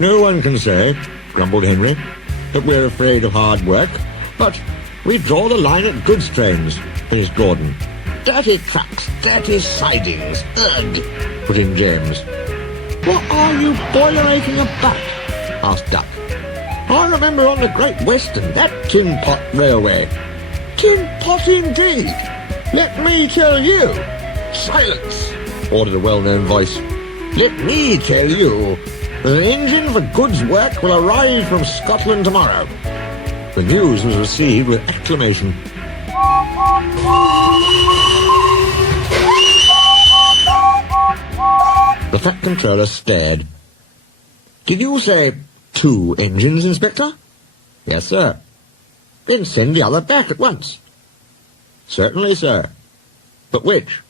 No one can say, grumbled Henry, that we're afraid of hard work, but we draw the line at goods trains, finished Gordon. Dirty trucks, dirty sidings, ugh, put in James. What are you boiler-aching about? Asked Duck. I remember on the Great Western, that tin pot railway. Tin pot indeed! Let me tell you. Silence, ordered a well-known voice. Let me tell you. An engine for goods work will arrive from Scotland tomorrow. The news was received with acclamation. The Fat Controller stared. Did you say 2 engines, Inspector? Yes, sir. Then send the other back at once. Certainly, sir. But which?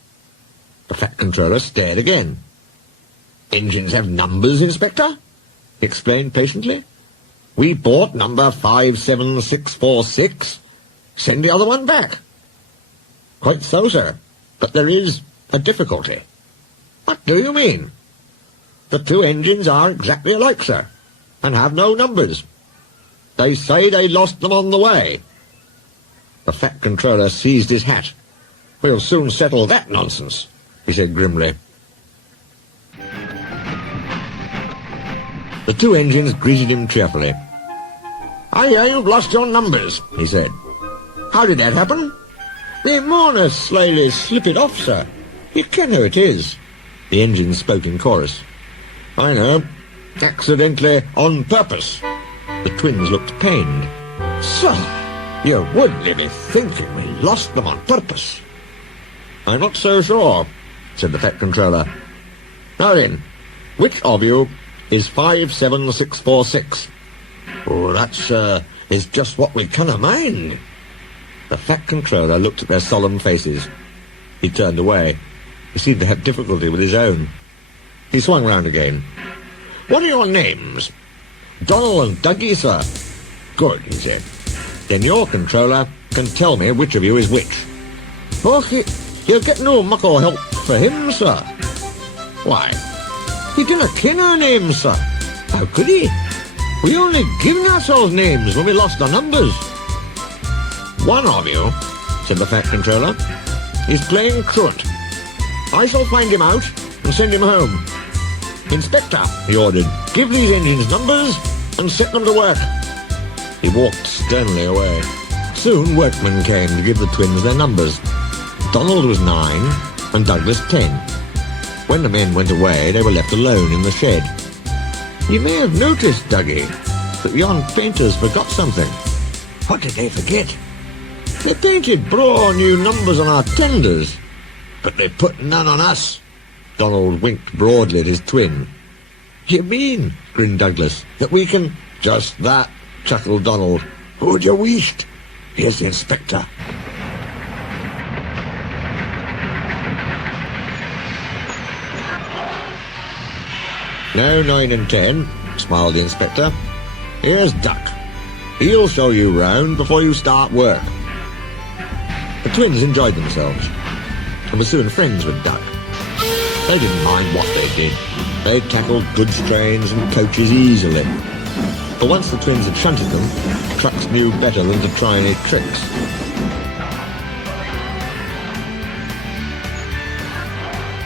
The Fat Controller stared again. Engines have numbers, Inspector, he explained patiently. We bought number 57646. Send the other one back. Quite so, sir. But there is a difficulty. What do you mean? The 2 engines are exactly alike, sir, and have no numbers. They say they lost them on the way. The Fat Controller seized his hat. We'll soon settle that nonsense, he said grimly. The 2 engines greeted him cheerfully. I hear you've lost your numbers, he said. How did that happen? The mourner slyly slip it off, sir. You ken how it is. The engines spoke in chorus. I know. Accidentally, on purpose. The twins looked pained. Sir, you wouldn't be thinking we lost them on purpose. I'm not so sure, said the Fat Controller. Now then, which of you is 57646? Oh, that's, is just what we canna mind. The Fat Controller looked at their solemn faces. He turned away. He seemed to have difficulty with his own. He swung round again. What are your names? Donald and Dougie, sir. Good, he said. Then your controller can tell me which of you is which. Oh, he'll get no muckle help for him, sir. Why? He didn't ken our names, sir. How could he? We only given ourselves names when we lost our numbers. One of you, said the Fat Controller, is playing truant. I shall find him out and send him home. Inspector, he ordered, give these engines numbers and set them to work. He walked sternly away. Soon workmen came to give the twins their numbers. Donald was 9 and Douglas 10. When the men went away, they were left alone in the shed. You may have noticed, Dougie, that yon painters forgot something. What did they forget? They painted braw new numbers on our tenders, but they put none on us. Donald winked broadly at his twin. You mean, grinned Douglas, that we can... Just that, chuckled Donald. Who'd you wished? Here's the inspector. Now 9 and 10, smiled the inspector. Here's Duck. He'll show you round before you start work. The twins enjoyed themselves and were soon friends with Duck. They didn't mind what they did. They tackled goods trains and coaches easily. But once the twins had shunted them, trucks knew better than to try any tricks.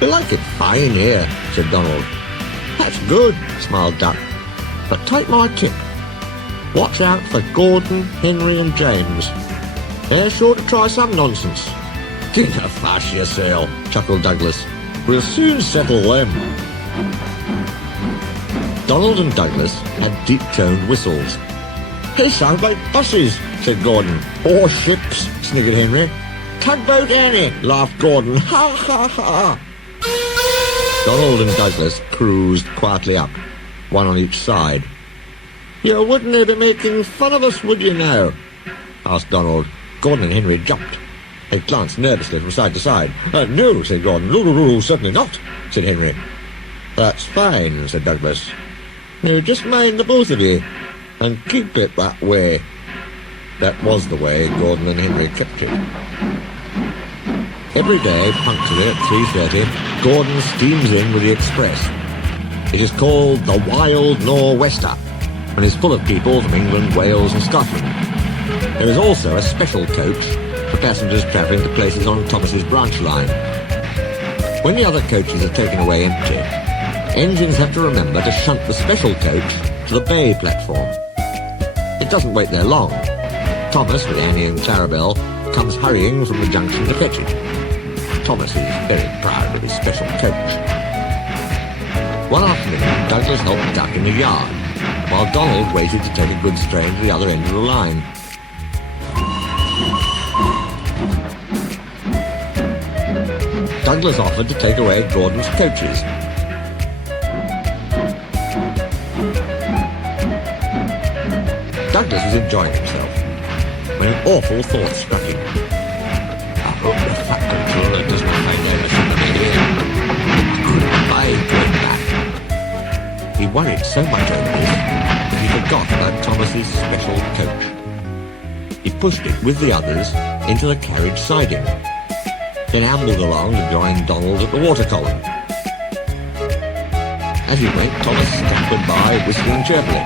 You like it fine here, said Donald. That's good, smiled Duck. But take my tip. Watch out for Gordon, Henry and James. They're sure to try some nonsense. Get a fash yourself, chuckled Douglas. We'll soon settle them. Donald and Douglas had deep-toned whistles. They sound like buses, said Gordon. Or ships, sniggered Henry. Tugboat Annie, laughed Gordon. Ha, ha, ha. Donald and Douglas cruised quietly up, one on each side. You wouldn't be making fun of us, would you now? Asked Donald. Gordon and Henry jumped. They glanced nervously from side to side. No, said Gordon. No, certainly not, said Henry. That's fine, said Douglas. Now just mind the both of you, and keep it that way. That was the way Gordon and Henry kept it. Every day, punctually at 3:30, Gordon steams in with the express. It is called the Wild Nor'Wester, and is full of people from England, Wales and Scotland. There is also a special coach for passengers travelling to places on Thomas's branch line. When the other coaches are taken away empty, engines have to remember to shunt the special coach to the bay platform. It doesn't wait there long. Thomas, with Annie and Clarabelle, comes hurrying from the junction to fetch it. Thomas is very proud of his special coach. One afternoon, Douglas helped duck in the yard, while Donald waited to take a goods train to the other end of the line. Douglas offered to take away Gordon's coaches. Douglas was enjoying himself when an awful thought struck him. I hope the fat controller doesn't find out I shouldn't be here. I couldn't abide going back. He worried so much over this that he forgot about Thomas's special coach. He pushed it with the others into the carriage siding, then ambled along to join Donald at the water column. As he went, Thomas scampered by, whistling cheerfully.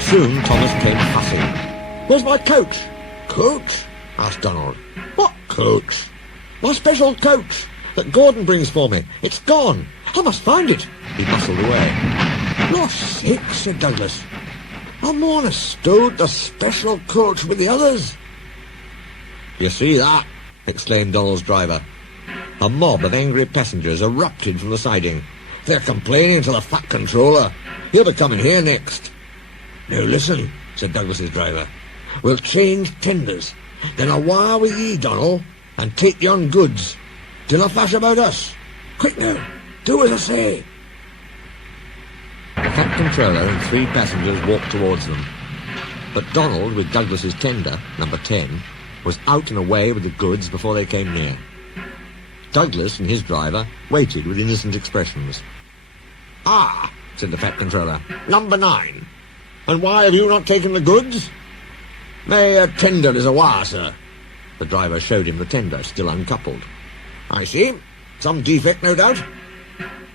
Soon Thomas came fussing. "Where's my coach?" "Coach?" asked Donald. "What coach?" "My special coach that Gordon brings for me. It's gone. I must find it." He bustled away. "You're sick," said Douglas. "I'm on a stowed the special coach with the others." "You see that?" exclaimed Donald's driver. A mob of angry passengers erupted from the siding. "They're complaining to the fat controller. He'll be coming here next." "Now listen," said Douglas's driver. "We'll change tenders. Then I'll wire with ye, Donald, and take you on goods. Dinna fash about us. Quick now, do as I say." The fat controller and 3 passengers walked towards them. But Donald, with Douglas's tender, number 10, was out and away with the goods before they came near. Douglas and his driver waited with innocent expressions. "Ah," said the fat controller, "number 9. And why have you not taken the goods?" "My tender is a wire, sir." The driver showed him the tender, still uncoupled. "I see. Some defect, no doubt.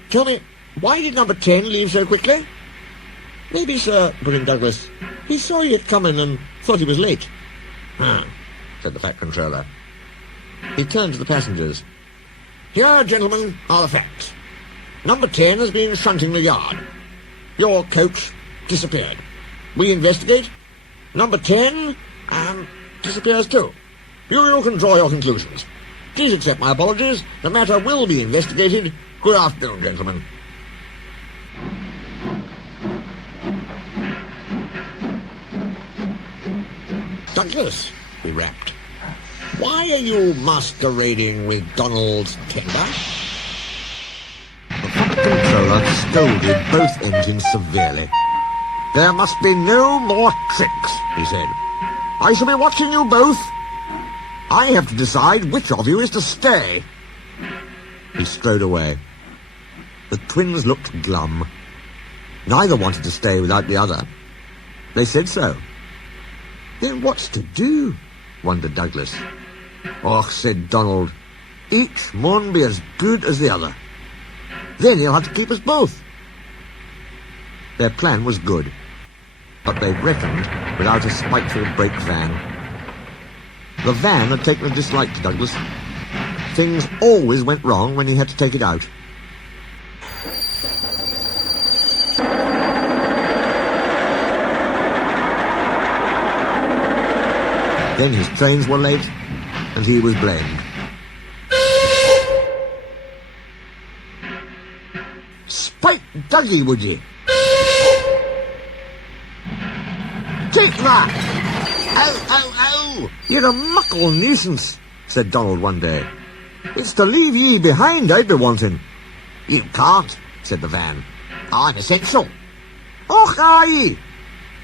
Tell me, why did number 10 leave so quickly?" "Maybe, sir," put in Douglas, "he saw you coming and thought he was late." "Huh," said the fat controller. He turned to the passengers. "Here, gentlemen, are the facts. Number 10 has been shunting the yard. Your coach disappeared. We investigate. Number 10 disappears too. You can draw your conclusions. Please accept my apologies. The matter will be investigated. Good afternoon, gentlemen." "Douglas," he rapped, "why are you masquerading with Donald's tender?" The fat controller scolded both engines severely. "There must be no more tricks," he said. "I shall be watching you both. I have to decide which of you is to stay." He strode away. The twins looked glum. Neither wanted to stay without the other. They said so. "Then what's to do?" wondered Douglas. "Och," said Donald, "each mun be as good as the other. Then he'll have to keep us both." Their plan was good, but they reckoned without a spiteful brake van. The van had taken a dislike to Douglas. Things always went wrong when he had to take it out. Then his trains were late, and he was blamed. "Spite Dougie, would ye? Take that! Ow, ow, ow! You're a muckle nuisance," said Donald one day. "It's to leave ye behind I'd be wanting." "You can't," said the van. "I'm essential." "Och, aye!"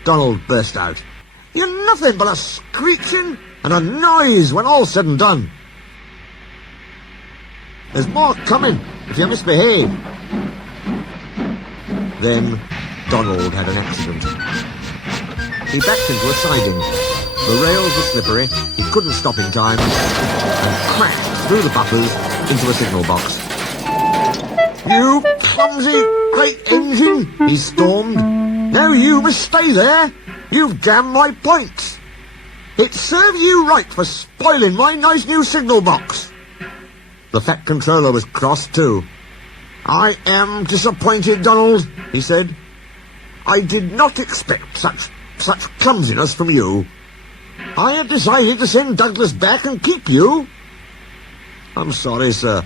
Donald burst out. "You're nothing but a screeching and a noise when all's said and done. There's more coming if you misbehave." Then Donald had an accident. He backed into a siding. The rails were slippery, he couldn't stop in time, and crashed through the buffers into a signal box. "You clumsy, great engine, he stormed. Now you must stay there. You've damned my points. It serves you right for spoiling my nice new signal box. The Fat Controller was cross too. I am disappointed, Donald, he said. I did not expect such clumsiness from you. I have decided to send Douglas back and keep you. I'm sorry, sir.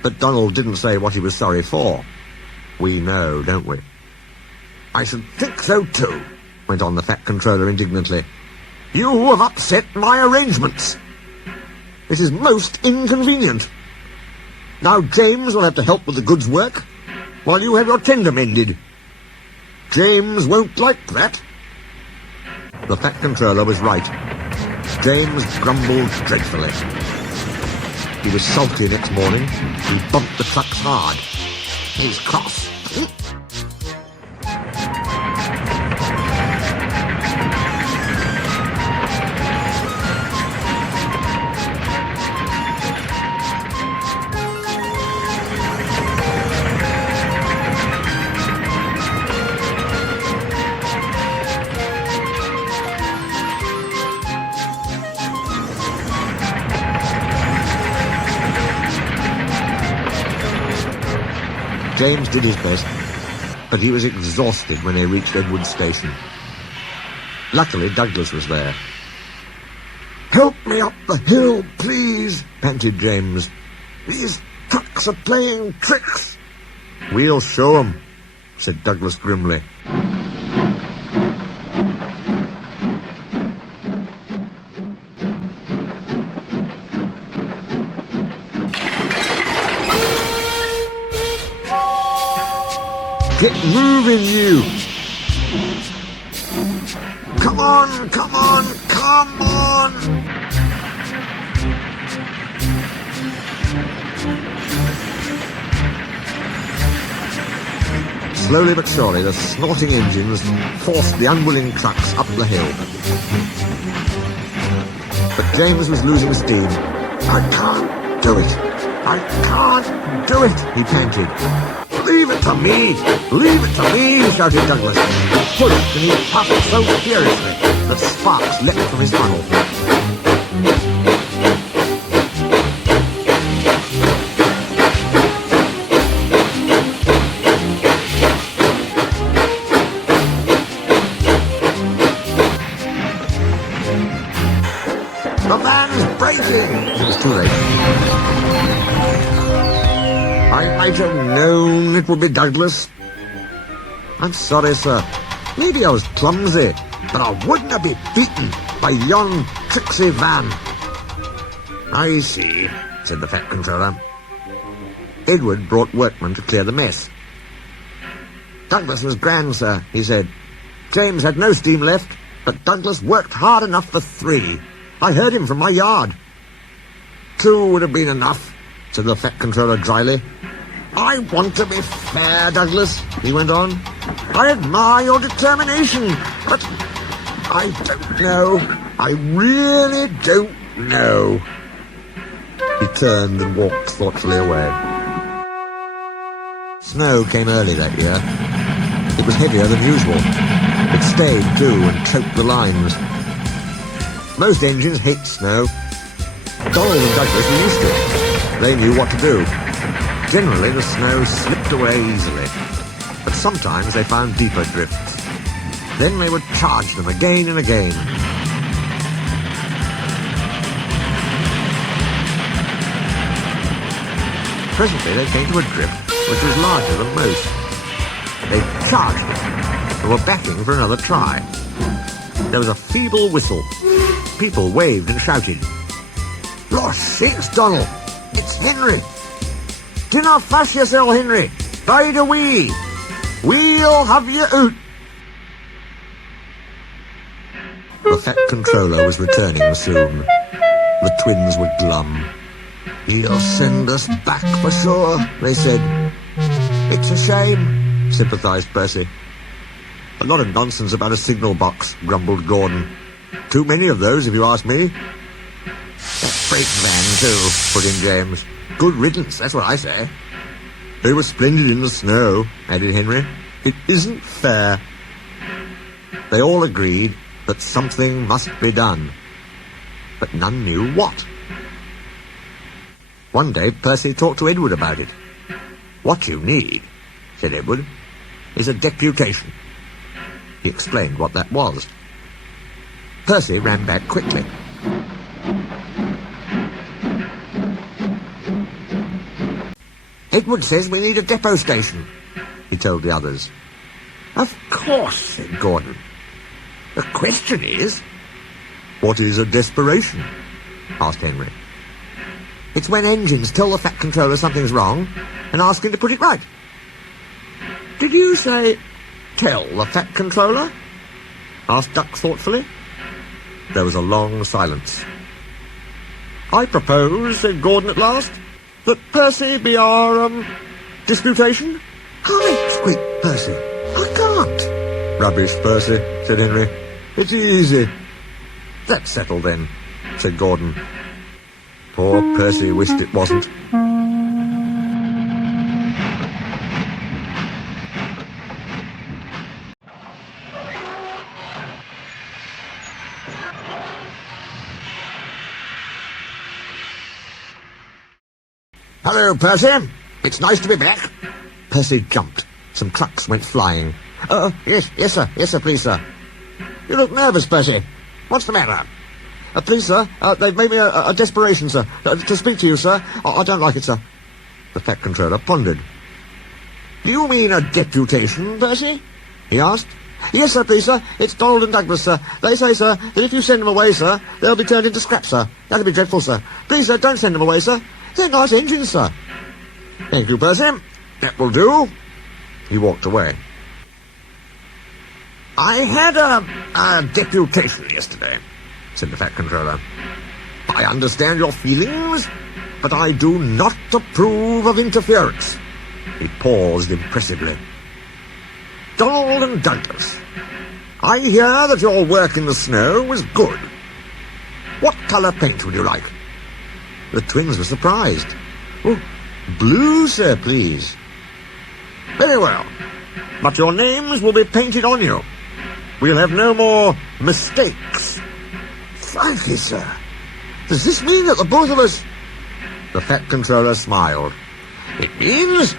But Donald didn't say what he was sorry for. We know, don't we? I should think so too, went on the Fat Controller indignantly. You have upset my arrangements. This is most inconvenient. Now James will have to help with the goods work, while you have your tender mended. James won't like that. The Fat Controller was right. James grumbled dreadfully. He was sulky next morning. He bumped the trucks hard. He's cross. James did his best, but he was exhausted when they reached Edward Station. Luckily, Douglas was there. "Help me up the hill, please," panted James. "These trucks are playing tricks." "We'll show 'em," said Douglas grimly. "Get moving, you! Come on, come on, come on!" Slowly but surely, the snorting engines forced the unwilling trucks up the hill. But James was losing steam. "I can't do it! I can't do it!" he panted. "Leave it to me! Leave it to me!" shouted Douglas. He pushed and he puffed so furiously that sparks leapt from his funnel. "The van's breaking!" It was too late. "I might have known it would be Douglas. I'm sorry, sir. Maybe I was clumsy, but I wouldn't have been beaten by yon tricksy van." "I see," said the Fat Controller. Edward brought workmen to clear the mess. "Douglas was grand, sir," he said. "James had no steam left, but Douglas worked hard enough for 3. I heard him from my yard." "2 would have been enough," said the Fat Controller dryly. "I want to be fair, Douglas," he went on. "I admire your determination, but I don't know. I really don't know." He turned and walked thoughtfully away. Snow came early that year. It was heavier than usual. It stayed, too, and choked the lines. Most engines hate snow. Donald and Douglas were used to it. They knew what to do. Generally, the snow slipped away easily, but sometimes they found deeper drifts. Then they would charge them again and again. Presently, they came to a drift which was larger than most. They charged it and were backing for another try. There was a feeble whistle. People waved and shouted. "Lord sakes, Donald! It's Henry! Dinna fash yourself, Henry! Bide a wee! We'll have you out!" The Fat Controller was returning soon. The twins were glum. "He'll send us back for sure," they said. "It's a shame," sympathised Percy. "A lot of nonsense about a signal box," grumbled Gordon. "Too many of those, if you ask me." "That breakvan, too," put in James. "Good riddance, that's what I say." They were splendid in the snow, added Henry. It isn't fair. They all agreed that something must be done, but none knew what. One day Percy talked to Edward about it. What you need, said Edward, is a deputation. He explained what that was. Percy ran back quickly. Edward says we need a depot station, he told the others. Of course, said Gordon. The question is... What is a desperation? Asked Henry. It's when engines tell the Fat Controller something's wrong and ask him to put it right. Did you say, tell the Fat Controller? Asked Duck thoughtfully. There was a long silence. I propose, said Gordon at last, that Percy be our, disputation? Can't, squeaked Percy. I can't. Rubbish, Percy, said Henry. It's easy. That's settled then, said Gordon. Poor Percy wished it wasn't. Hello, Percy. It's nice to be back. Percy jumped. Some trucks went flying. Yes, sir. Yes, sir, please, sir. You look nervous, Percy. What's the matter? Please, sir, they've made me a desperation, sir. To speak to you, sir. I don't like it, sir. The Fat Controller pondered. Do you mean a deputation, Percy? He asked. Yes, sir, please, sir. It's Donald and Douglas, sir. They say, sir, that if you send them away, sir, they'll be turned into scrap, sir. That'll be dreadful, sir. Please, sir, don't send them away, sir. They're nice engines, sir. Thank you, Percy. That will do. He walked away. I had a deputation yesterday, said the Fat Controller. I understand your feelings, but I do not approve of interference. He paused impressively. Donald and Douglas, I hear that your work in the snow was good. What colour paint would you like? The twins were surprised. Oh, blue, sir, please. Very well. But your names will be painted on you. We'll have no more mistakes. Frankly, sir, does this mean that the both of us... The Fat Controller smiled. It means